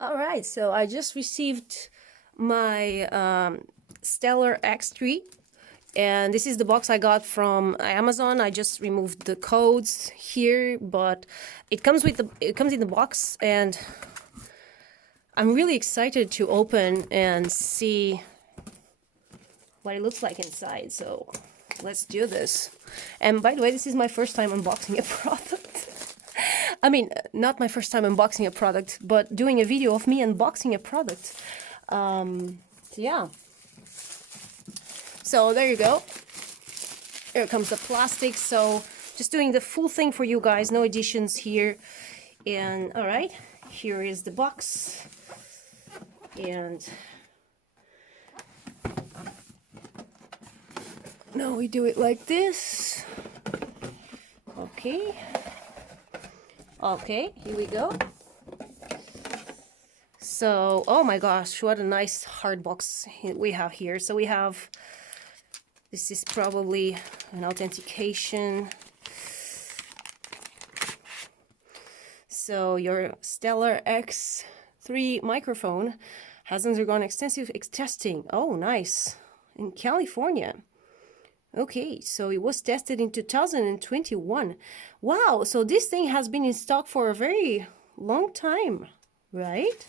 All right, so I just received my Stellar X3, and this is the box I got from Amazon. I just removed the codes here, but it comes in the box, and I'm really excited to open and see what it looks like inside. So let's do this. And by the way, this is my first time unboxing a product. I mean, not my first time unboxing a product, but doing a video of me unboxing a product. Yeah. So there you go. Here comes the plastic. So just doing the full thing for you guys. No additions here. And all right, here is the box. And now we do it like this. Okay. Okay, here we go. So, oh my gosh, what a nice hard box we have here. So we have, this is probably an authentication. So your Stellar X3 microphone has undergone extensive testing. Oh, nice. In California. Okay, so it was tested in 2021. Wow, so this thing has been in stock for a very long time, right?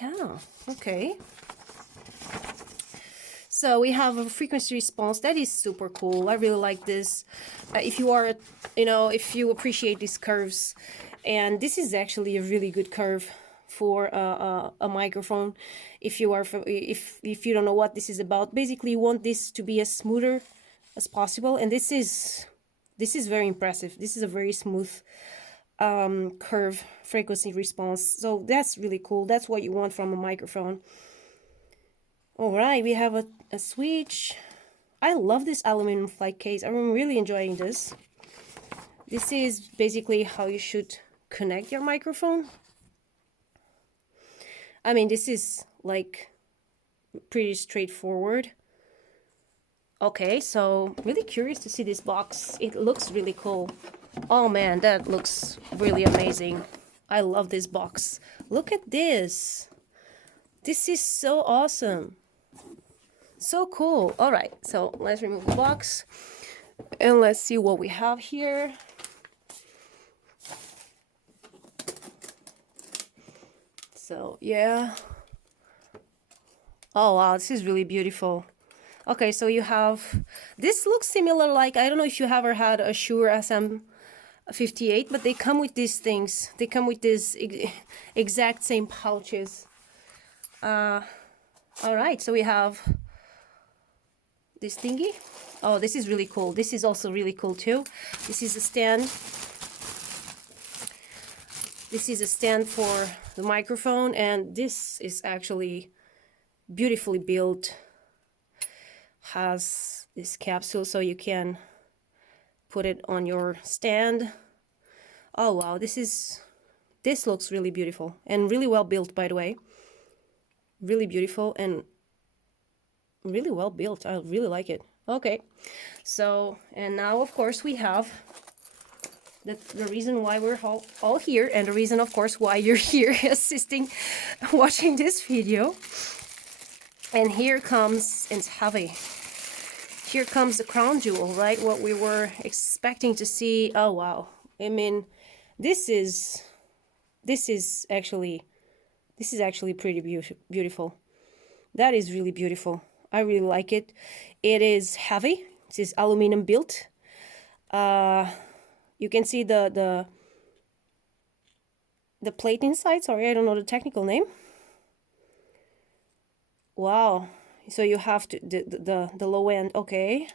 Yeah, okay. So we have a frequency response. That is super cool. I really like this. If you are, if you appreciate these curves, and this is actually a really good curve for a microphone. If you are, if you don't know what this is about, basically you want this to be as smoother as possible, and this is very impressive. This is a very smooth curve frequency response. So that's really cool. That's what you want from a microphone. All right, we have a switch. I love this aluminum flight case. I'm really enjoying this. This is basically how you should connect your microphone. I mean, this is like pretty straightforward. Okay, so really curious to see this box. It looks really cool. Oh man, that looks really amazing. I love this box. Look at this. This is so awesome. So cool. All right, so let's remove the box and let's see what we have here. So yeah. Oh wow, this is really beautiful. Okay, so you have, this looks similar, like, I don't know if you ever had a Shure SM58, but they come with these things. They come with these exact same pouches. All right, so we have this thingy. Oh, this is really cool. This is also really cool too. This is a stand. This is a stand for the microphone, and this is actually beautifully built. Has this capsule so you can put it on your stand. Oh wow, this looks really beautiful and really well built, by the way. Really beautiful and really well built. I really like it. Okay, so, and now of course we have the reason why we're all here, and the reason of course why you're here assisting, watching this video. And here comes, it's heavy. Here comes the crown jewel, right? What we were expecting to see. Oh wow. I mean, this is actually pretty beautiful. That is really beautiful. I really like it. It is heavy. It is aluminum built. You can see the plate inside. Sorry, I don't know the technical name. Wow. So you have to the low end, okay.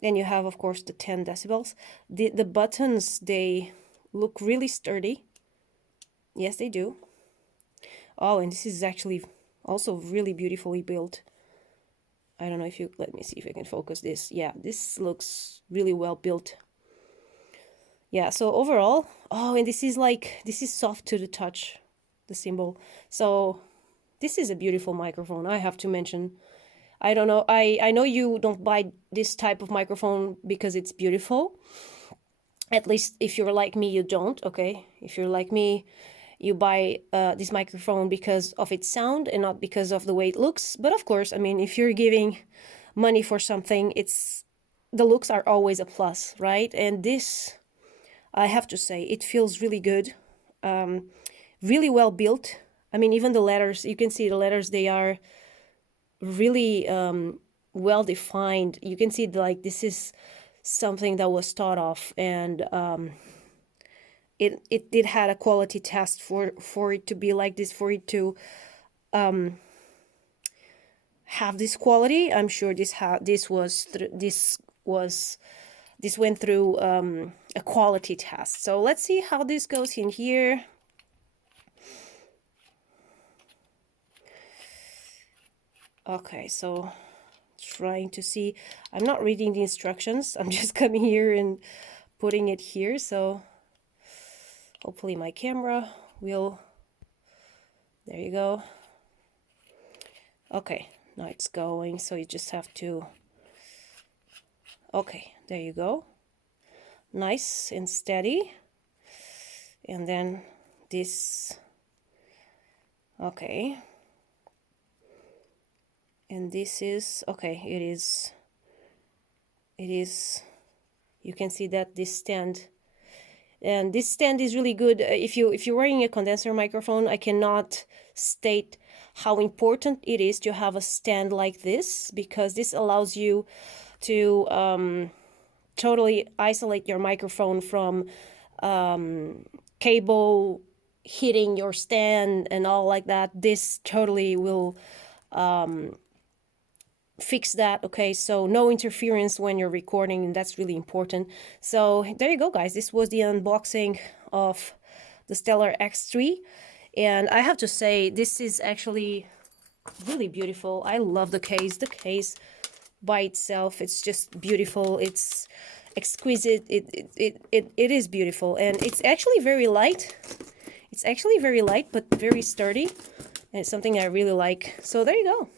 Then you have, of course, the 10 decibels. The buttons, they look really sturdy. Yes, they do. Oh, and this is actually also really beautifully built. I don't know if you, let me see if I can focus this. Yeah, this looks really well built. Yeah, so overall, oh, and this is soft to the touch, the cymbal. So this is a beautiful microphone, I have to mention. I don't know, I know you don't buy this type of microphone because it's beautiful. At least if you're like me, you don't, okay? If you're like me, you buy this microphone because of its sound and not because of the way it looks. But of course, I mean, if you're giving money for something, the looks are always a plus, right? And this, I have to say, it feels really good, really well built. I mean, even the letters, you can see the letters, they are really well defined. You can see like this is something that was thought of, and it did had a quality test for it to be like this, for it to have this quality. I'm sure this went through a quality test. So let's see how this goes in here. Okay, so trying to see, I'm not reading the instructions, I'm just coming here and putting it here, so hopefully my camera will, there you go. Okay, now it's going, so you just have to, okay, there you go, nice and steady. And then this, okay, and this is, okay, it is, you can see that this stand, and this stand is really good. If you're wearing a condenser microphone, I cannot state how important it is to have a stand like this, because this allows you to totally isolate your microphone from cable hitting your stand and all like that. This totally will fix that. Okay, so no interference when you're recording, and that's really important. So there you go, guys. This was the unboxing of the Stellar X3, and I have to say, this is actually really beautiful. I love the case. The case by itself, it's just beautiful. It's exquisite. It is beautiful, and it's actually very light. It's actually very light, but very sturdy, and it's something I really like. So there you go.